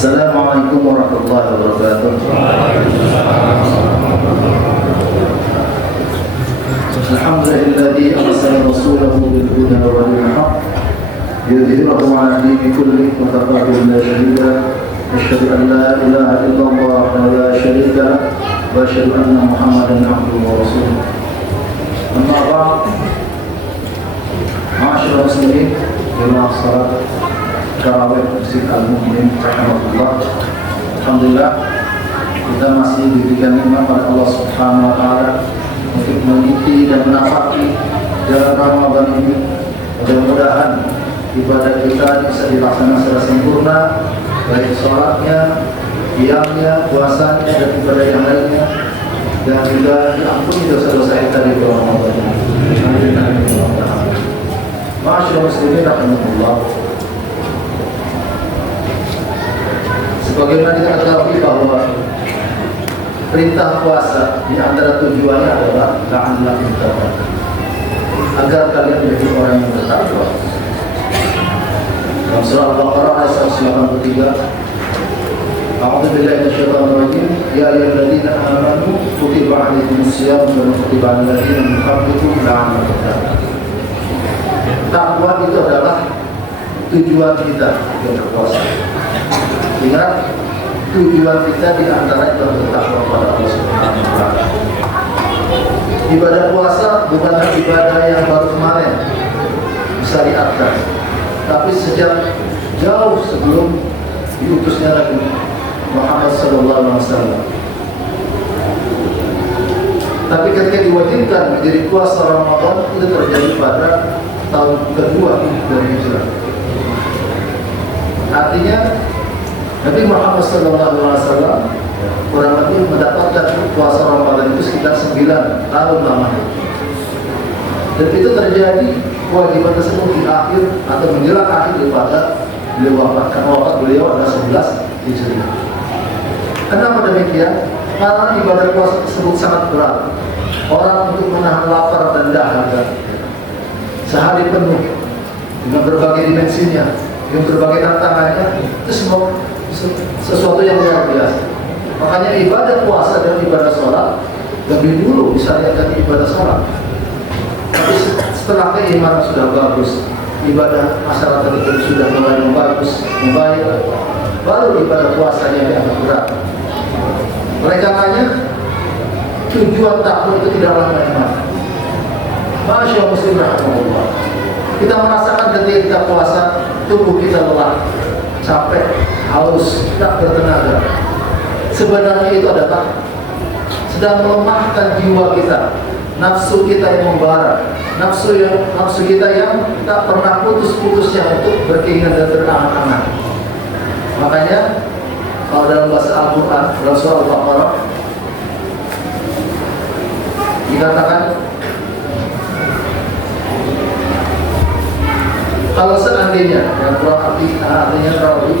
Assalamualaikum warahmatullahi wabarakatuh. Alhamdulillahilladzi arsala rasulahu bil huda wa dinil haqq liyudhhirahu 'ala dini kullihi wa kafa billahi shahida. Asyhadu an la ilaha illallah wa la syarika lah wa asyhadu anna Muhammadan 'abduhu wa rasuluh. Amma ba'd. Ma'asyiral muslimin, jamaah salat Tarawih Masjid Al-Mu'min rahimahullah. Alhamdulillah kita masih diberikan nikmat oleh Allah Subhanahu wa taala untuk mengikuti dan menapaki jalan Ramadan ini. Mudah-mudahan ibadah kita bisa dilaksanakan secara sempurna, baik salatnya, qiyamnya, puasanya dan ibadah yang lainnya, dan juga diampuni dosa-dosa kita di bulan Ramadan ini. Ma'asyiral muslimin rahimahullah. Sebagaimana kita ketahui bahwa perintah puasa di antara tujuannya adalah la'allakum tattaqun, agar kalian menjadi orang yang bertakwa. Dalam surah Al-Baqarah ayat 183, A'udzu billahi minasyaitonir rajim, ya ayyuhalladzina amanu kutiba 'alaikumus shiyam kama kutiba 'alal ladzina min qablikum la'allakum tattaqun. Takwa itu adalah tujuan kita yang berpuasa. Ingat, tujuan kita di antara itu bertakwa kepada Allah Subhanahu wa taala. Ibadah puasa bukanlah ibadah yang baru kemarin disyariatkan, tapi sejak jauh sebelum diutusnya Nabi Muhammad SAW. Tapi ketika diwajibkan menjadi puasa Ramadan, itu terjadi pada tahun kedua dari Hijrah. Artinya Nabi Muhammad SAW kurang lebih mendapatkan puasa Ramadan itu sekitar 9 tahun lamanya. Dan itu terjadi kewajiban tersebut di akhir atau menjelang akhir daripada beliau wafat. Karena wafat beliau adalah 11 Hijriah. Kenapa demikian? Karena ibadah puasa tersebut sangat berat. Orang untuk menahan lapar dan dahaga sehari penuh dengan berbagai dimensinya, dengan berbagai tantangannya, itu semua sesuatu yang luar biasa. Makanya ibadah puasa dan ibadah sholat lebih dulu disyariatkan ibadah sholat. Tapi setelah keimanan sudah bagus, ibadah masyarakat itu sudah mulai bagus, membaik, baru ibadah puasanya yang agak berat. Oleh karenanya tujuan takwa itu tidaklah main-main. Masyaallah muslim rahimahullah. Kita merasakan ketika kita puasa, tubuh kita lelah, capek, haus, tak bertenaga. Sebenarnya itu adalah sedang melemahkan jiwa kita, nafsu kita yang membara, nafsu kita yang tak pernah putus-putusnya untuk berkeinginan dan berangan-angan. Makanya kalau dalam bahasa Al-Quran, dalam surah Al-Baqarah dikatakan, kalau seandainya, artinya rawi,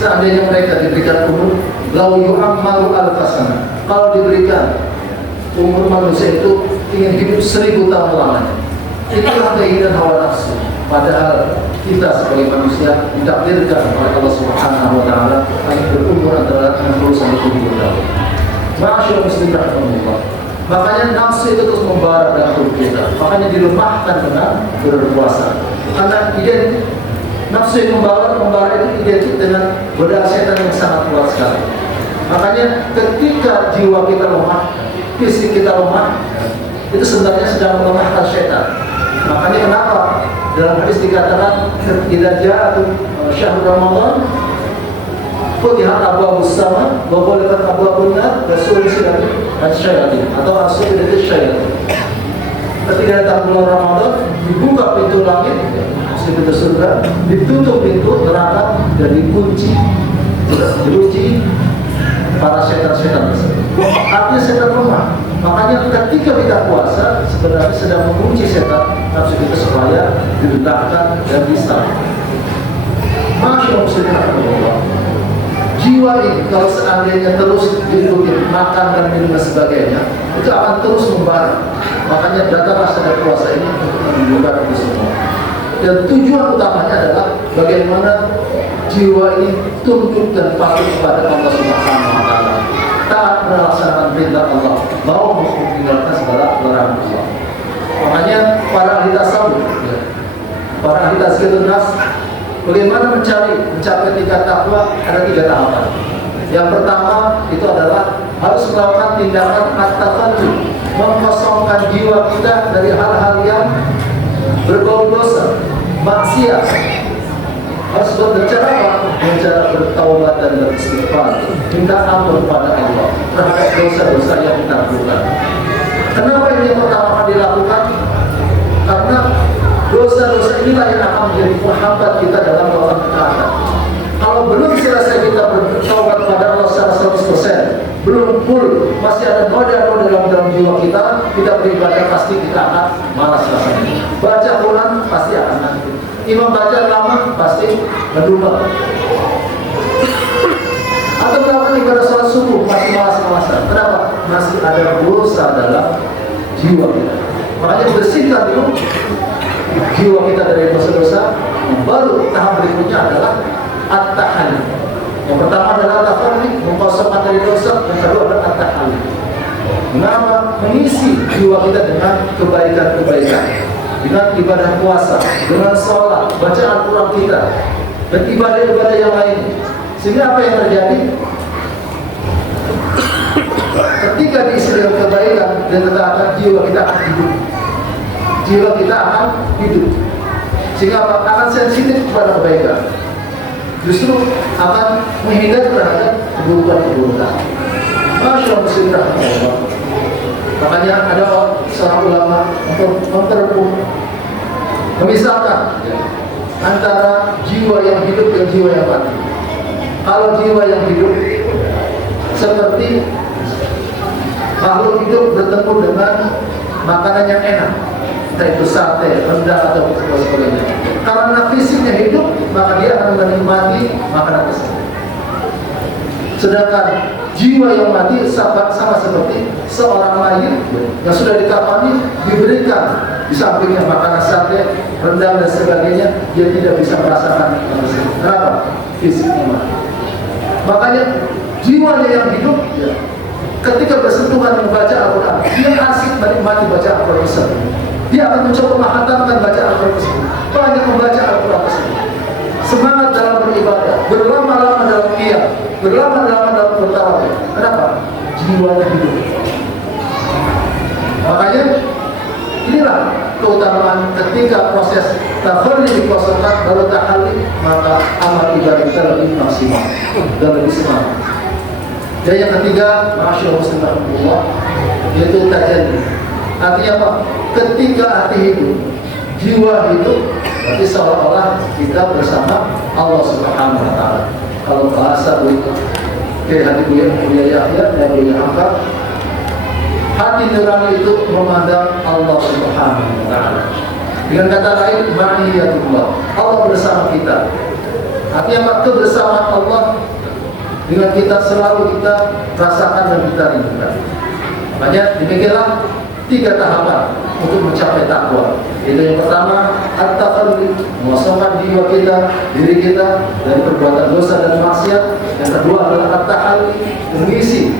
seandainya mereka diberikan umur, lau yu'ammaru al-fasana, kalau diberikan umur manusia itu ingin hidup 1000 tahun lamanya, itulah keinginan hawa nafsu. Padahal kita sebagai manusia ditakdirkan oleh Allah Subhanahu wa taala hanya berumur antara 60 sampai 70 tahun. Masyaallah muslim rahimahullah. Makanya nafsu itu terus membara dalam tubuh kita. Makanya dilemahkan dengan berpuasa. Karena nafsu yang membara itu identik dengan godaan setan yang sangat kuat sekali. Makanya ketika jiwa kita lemah, fisik kita lemah, itu sebenarnya sedang melemahkan setan. Makanya kenapa dalam hadis dikatakan idza ja'atum syahrul ramadan futihat abwaabus sama wa ghulqat abwaabun nar wa sulsilat asy-syayatin atau asulat asy-syayatin. Ketika datang bulan Ramadan, dibuka pintu langit, pintu surga, ditutup pintu neraka dan dikunci para setan-setan tersebut. Artinya setan lemah. Makanya ketika kita puasa sebenarnya sedang mengunci setan nafsu kita supaya diledakkan dan diserang. Masyaallah muslimin rahimahullah. Jiwa ini kalau seandainya terus diikuti makan dan minum dan sebagainya, itu akan terus membara. Makanya datanglah sedang puasa ini untuk menunjukkan itu semua. Dan tujuan utamanya adalah bagaimana jiwa ini tunduk dan patuh kepada Allah Subhanahu wa taala. Taat melaksanakan perintah Allah, mau meninggalkan segala larangan Allah. Makanya para ahli tasawuf, para ahli tazkiyatun nafs, bagaimana mencapai tingkat takwa, ada 3 tahapan. Yang pertama itu adalah harus melakukan tindakan at-takhalli, mengkosongkan jiwa kita dari hal-hal yang berbau dosa, maksiat. Harus berbicara apa? Bicara bertaubat dan beristighfar, minta ampun kepada Allah terhadap dosa-dosa yang kita lakukan. Kenapa ini yang pertama akan dilakukan? Karena dosa-dosa inilah yang akan menjadi penghambat kita dalam melakukan ketaatan. Kalau belum selesai kita bertaubat kepada Allah secara 100%, belum full, masih ada noda-noda dalam jiwa kita beribadah pasti kita akan malas rasanya. Baca Quran pasti akan ngantuk. Imam baca lama pasti ngedumel. Atau melakukan ibadah sholat subuh masih malas-malasan. Kenapa? Masih ada dosa dalam jiwa kita. Makanya bersihkan dulu jiwa kita dari dosa-dosa. Baru tahap berikutnya adalah at-tahalli. Yang pertama adalah at-tahalli, mengkosongkan dari dosa. Yang kedua adalah at-tahalli. Mengapa? Mengisi jiwa kita dengan kebaikan-kebaikan, dengan ibadah puasa, dengan sholat, baca Al-Quran kita, dan ibadah-ibadah yang lain. Sehingga apa yang terjadi? Ketika diisi dengan kebaikan dan ketaatan, jiwa kita akan hidup. Jiwa kita akan hidup. Sehingga akan sensitif kepada kebaikan. Justru akan menghindar terhadap keburukan-keburukan. Masya Allah, muslim rahmatullah. Makanya ada seorang ulama memisahkan antara jiwa yang hidup dan jiwa yang mati. Kalau jiwa yang hidup seperti makhluk hidup bertemu dengan makanan yang enak, entah itu sate, rendang atau sebagainya. Karena fisiknya hidup, maka dia akan menikmati makanan tersebut. Sedangkan jiwa yang mati sama seperti seorang mayit yang sudah dikafani, diberikan di sampingnya makanan sate, rendang dan sebagainya, dia tidak bisa merasakan tersebut. Kenapa? Fisiknya mati. Makanya jiwanya yang hidup, ya, ketika bersentuhan membaca Al-Quran, dia asik menikmati baca Al-Quran tersebut. Dia akan mencoba menghantarkan baca Al-Quran tersebut, banyak membaca Al-Quran tersebut, semangat dalam beribadah, berlama-lama dalam qiyam, berlama-lama dalam bertarawih. Kenapa? Jiwanya hidup. Makanya inilah keutamaan ketika proses takhalli dikosongkan baru tahalli, maka amal ibadah kita lebih maksimal dan lebih semangat. Dan yang ketiga, masyaallah, yaitu tajalli. Artinya apa? Ketika hati hidup, jiwa hidup, berarti seolah-olah kita bersama Allah Subhanahu wa taala. Kalau bahasa hati Buya Yahya dan Buya Hamka, hati nurani itu memandang Allah Subhanahu wa taala. Dengan kata lain, ma'iyatullah, Allah bersama kita. Artinya kebersamaan Allah dengan kita selalu kita rasakan dan kita rindukan. Makanya demikianlah 3 tahapan untuk mencapai takwa. Itu yang pertama, at-takhalli, mengosongkan jiwa kita, diri kita dari perbuatan dosa dan maksiat. Yang kedua adalah at-tahalli, mengisi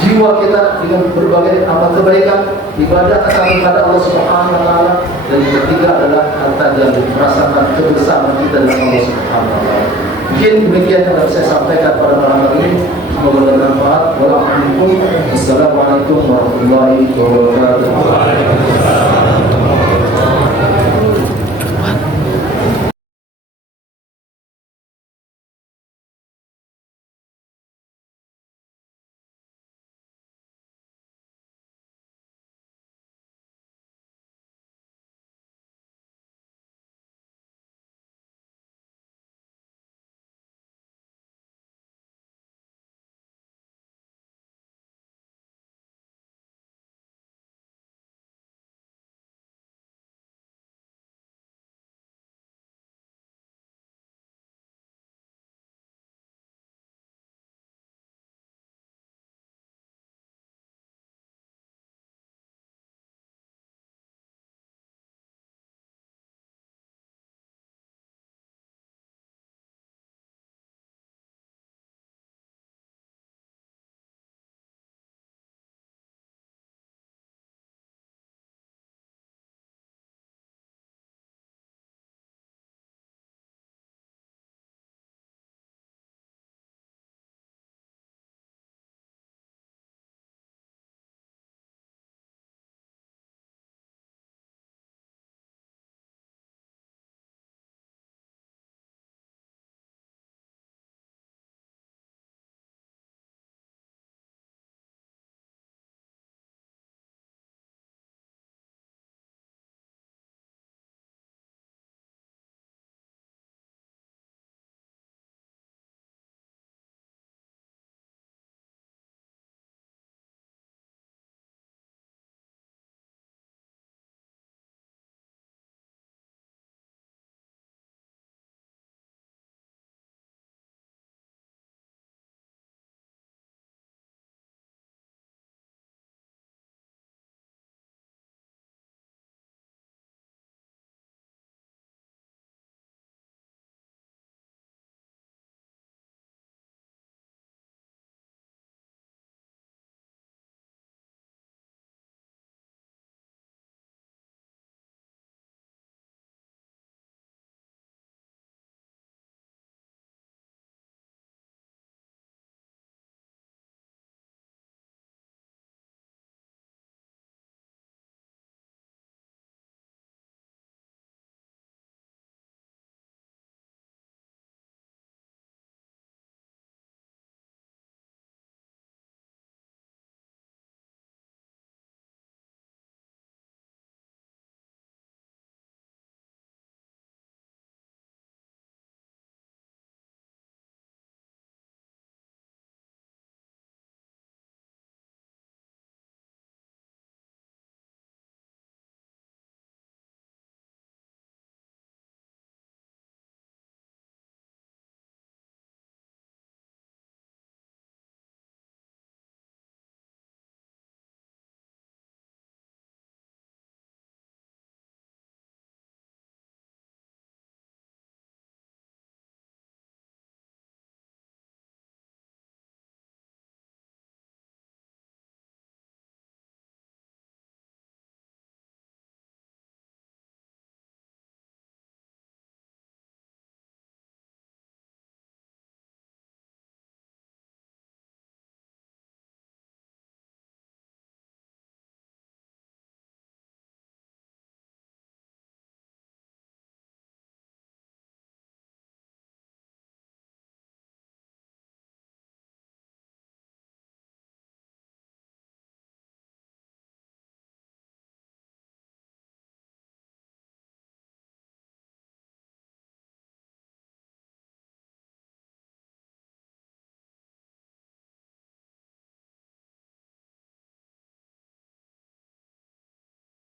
jiwa kita dengan berbagai amal kebaikan, ibadah kepada Allah Subhanahu wa taala. Dan yang ketiga adalah at-tajalli, merasakan kebersamaan kita dengan Allah Subhanahu wa taala. Mungkin demikian yang saya sampaikan pada malam hari ini. Semoga bermanfaat. Wassalamualaikum warahmatullahi wabarakatuh.